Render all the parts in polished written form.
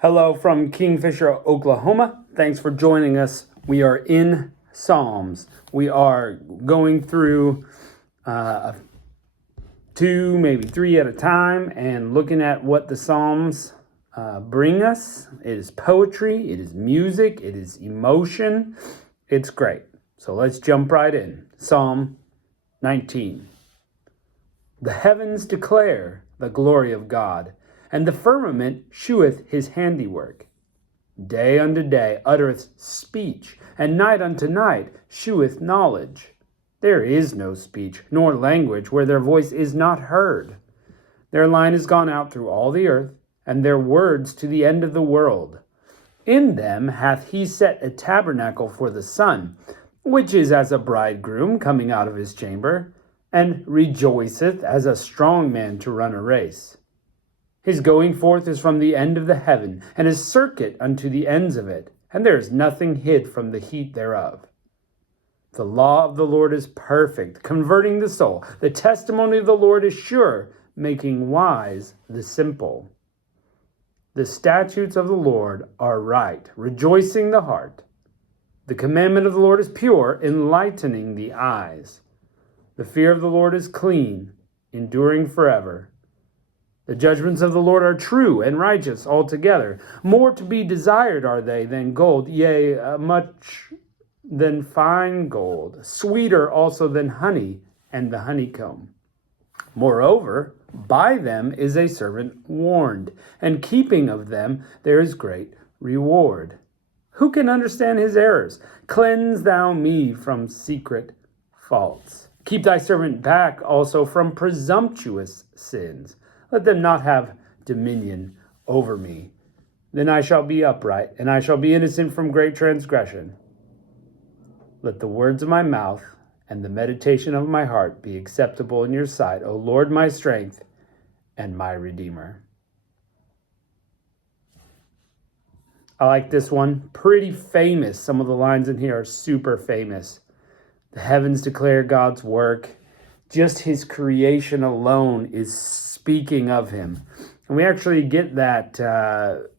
Hello from Kingfisher, Oklahoma. Thanks for joining us. We are in Psalms. We are going through two, maybe three at a time and looking at what the Psalms bring us. It is poetry, it is music, it is emotion. It's great. So let's jump right in. Psalm 19. The heavens declare the glory of God, and the firmament sheweth his handiwork. Day unto day uttereth speech, and night unto night sheweth knowledge. There is no speech, nor language, where their voice is not heard. Their line is gone out through all the earth, and their words to the end of the world. In them hath he set a tabernacle for the sun, which is as a bridegroom coming out of his chamber, and rejoiceth as a strong man to run a race. His going forth is from the end of the heaven, and his circuit unto the ends of it, and there is nothing hid from the heat thereof. The law of the Lord is perfect, converting the soul. The testimony of the Lord is sure, making wise the simple. The statutes of the Lord are right, rejoicing the heart. The commandment of the Lord is pure, enlightening the eyes. The fear of the Lord is clean, enduring forever. The judgments of the Lord are true and righteous altogether. More to be desired are they than gold, yea, much than fine gold, sweeter also than honey and the honeycomb. Moreover, by them is a servant warned, and keeping of them there is great reward. Who can understand his errors? Cleanse thou me from secret faults. Keep thy servant back also from presumptuous sins. Let them not have dominion over me. Then I shall be upright, and I shall be innocent from great transgression. Let the words of my mouth and the meditation of my heart be acceptable in your sight, O Lord, my strength and my Redeemer. I like this one. Pretty famous. Some of the lines in here are super famous. The heavens declare God's work. Just his creation alone is speaking of him. And we actually get that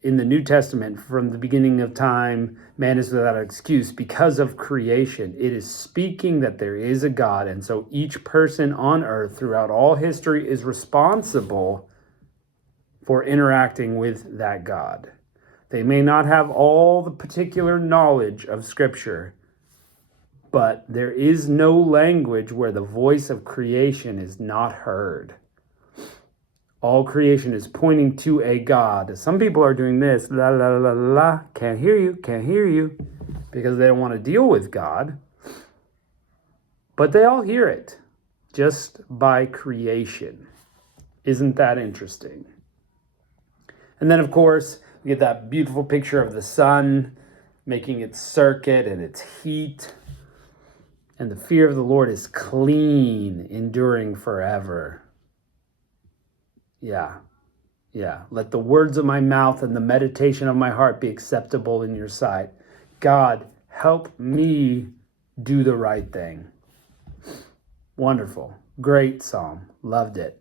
in the New Testament from the beginning of time. Man is without excuse because of creation. It is speaking that there is a God. And so each person on earth throughout all history is responsible for interacting with that God. They may not have all the particular knowledge of Scripture, but there is no language where the voice of creation is not heard. All creation is pointing to a God. Some people are doing this, la la la la la, can't hear you, because they don't want to deal with God. But they all hear it, just by creation. Isn't that interesting? And then, of course, we get that beautiful picture of the sun making its circuit and its heat. And the fear of the Lord is clean, enduring forever. Yeah. Let the words of my mouth and the meditation of my heart be acceptable in your sight. God, help me do the right thing. Wonderful. Great psalm. Loved it.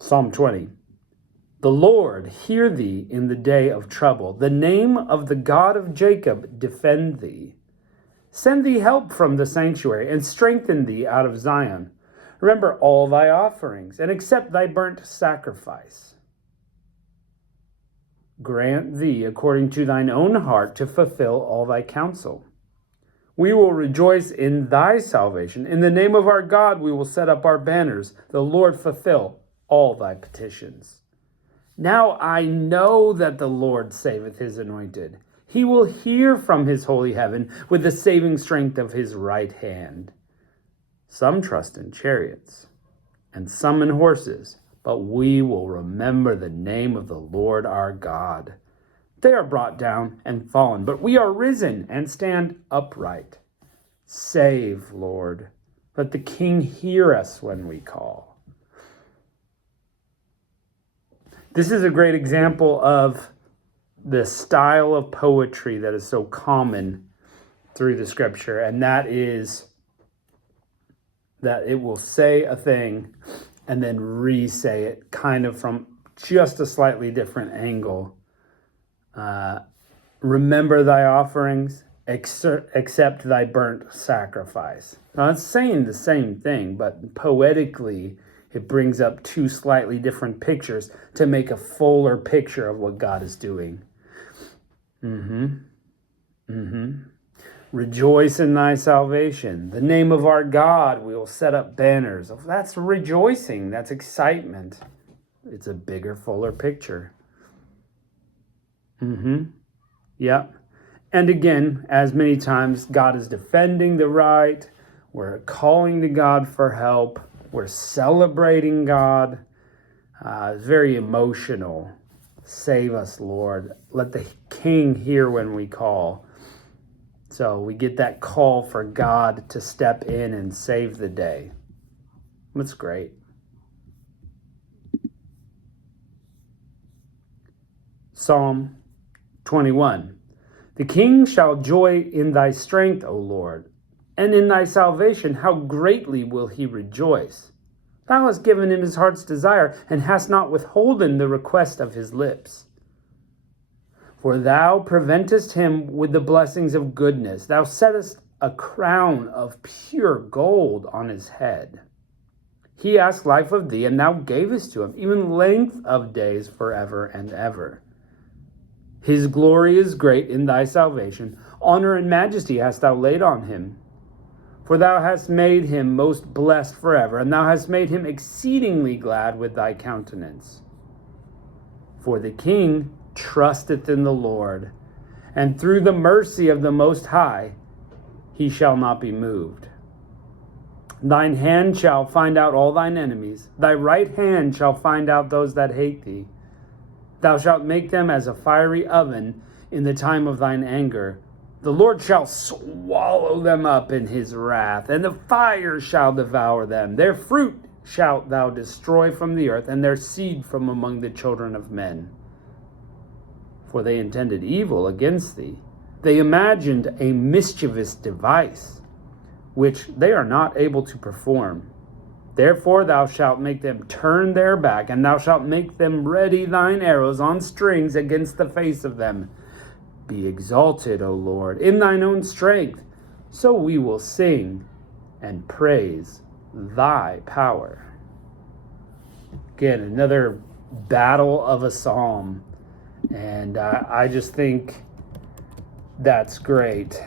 Psalm 20. The Lord hear thee in the day of trouble. The name of the God of Jacob defend thee. Send thee help from the sanctuary, and strengthen thee out of Zion. Remember all thy offerings, and accept thy burnt sacrifice. Grant thee according to thine own heart to fulfill all thy counsel. We will rejoice in thy salvation. In the name of our God we will set up our banners. The Lord fulfill all thy petitions. Now I know that the Lord saveth his anointed. He will hear from his holy heaven with the saving strength of his right hand. Some trust in chariots and some in horses, but we will remember the name of the Lord our God. They are brought down and fallen, but we are risen and stand upright. Save, Lord. Let the King hear us when we call. This is a great example of the style of poetry that is so common through the Scripture, and that is that it will say a thing and then re-say it kind of from just a slightly different angle. Remember thy offerings, accept thy burnt sacrifice. Now it's saying the same thing, but poetically it brings up two slightly different pictures to make a fuller picture of what God is doing. Rejoice in thy salvation. The name of our God, we will set up banners. That's rejoicing. That's excitement. It's a bigger, fuller picture. Yep. And again, as many times, God is defending the right. We're calling to God for help. We're celebrating God. It's very emotional. Save us, Lord. Let the King hear when we call. So we get that call for God to step in and save the day. That's great. Psalm 21. The king shall joy in thy strength, O Lord, and in thy salvation how greatly will he rejoice. Thou hast given him his heart's desire, and hast not withholden the request of his lips. For thou preventest him with the blessings of goodness. Thou settest a crown of pure gold on his head. He asked life of thee, and thou gavest to him, even length of days forever and ever. His glory is great in thy salvation. Honor and majesty hast thou laid on him. For thou hast made him most blessed forever, and thou hast made him exceedingly glad with thy countenance. For the king trusteth in the Lord, and through the mercy of the Most High he shall not be moved. Thine hand shall find out all thine enemies. Thy right hand shall find out those that hate thee. Thou shalt make them as a fiery oven in the time of thine anger. The Lord shall swallow them up in his wrath, and the fire shall devour them. Their fruit shalt thou destroy from the earth, and their seed from among the children of men. For they intended evil against thee. They imagined a mischievous device, which they are not able to perform. Therefore thou shalt make them turn their back, and thou shalt make them ready thine arrows on strings against the face of them. Be exalted, O Lord, in thine own strength, so we will sing and praise thy power. Again, another battle of a psalm, and I just think that's great.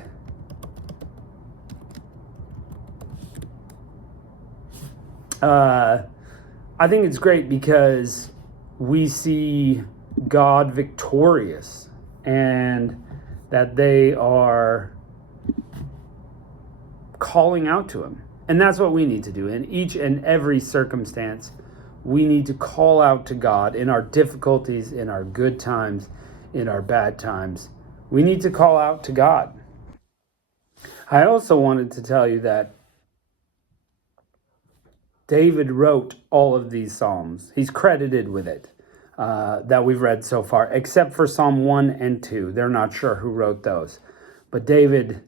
I think it's great because we see God victorious, and that they are calling out to him. And that's what we need to do. In each and every circumstance, we need to call out to God in our difficulties, in our good times, in our bad times. We need to call out to God. I also wanted to tell you that David wrote all of these Psalms. He's credited with it that we've read so far, except for Psalm 1 and 2. They're not sure who wrote those. But David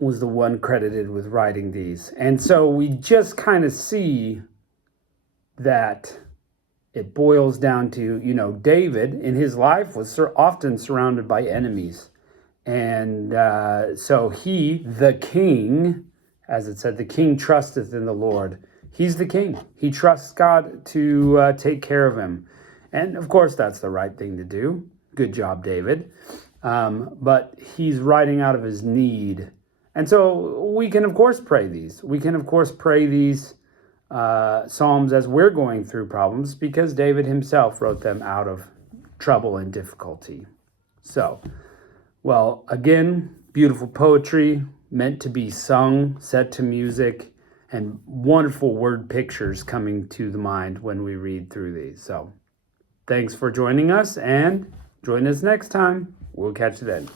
was the one credited with writing these. And so we just kind of see that it boils down to, David in his life was often surrounded by enemies. And so he, the king, as it said, the king trusteth in the Lord. He's the king. He trusts God to take care of him. And of course, that's the right thing to do. Good job, David. But he's writing out of his need. And so we can, of course, pray these. We can, of course, pray these Psalms as we're going through problems, because David himself wrote them out of trouble and difficulty. So, well, again, beautiful poetry meant to be sung, set to music, and wonderful word pictures coming to the mind when we read through these. So, thanks for joining us, and join us next time. We'll catch you then.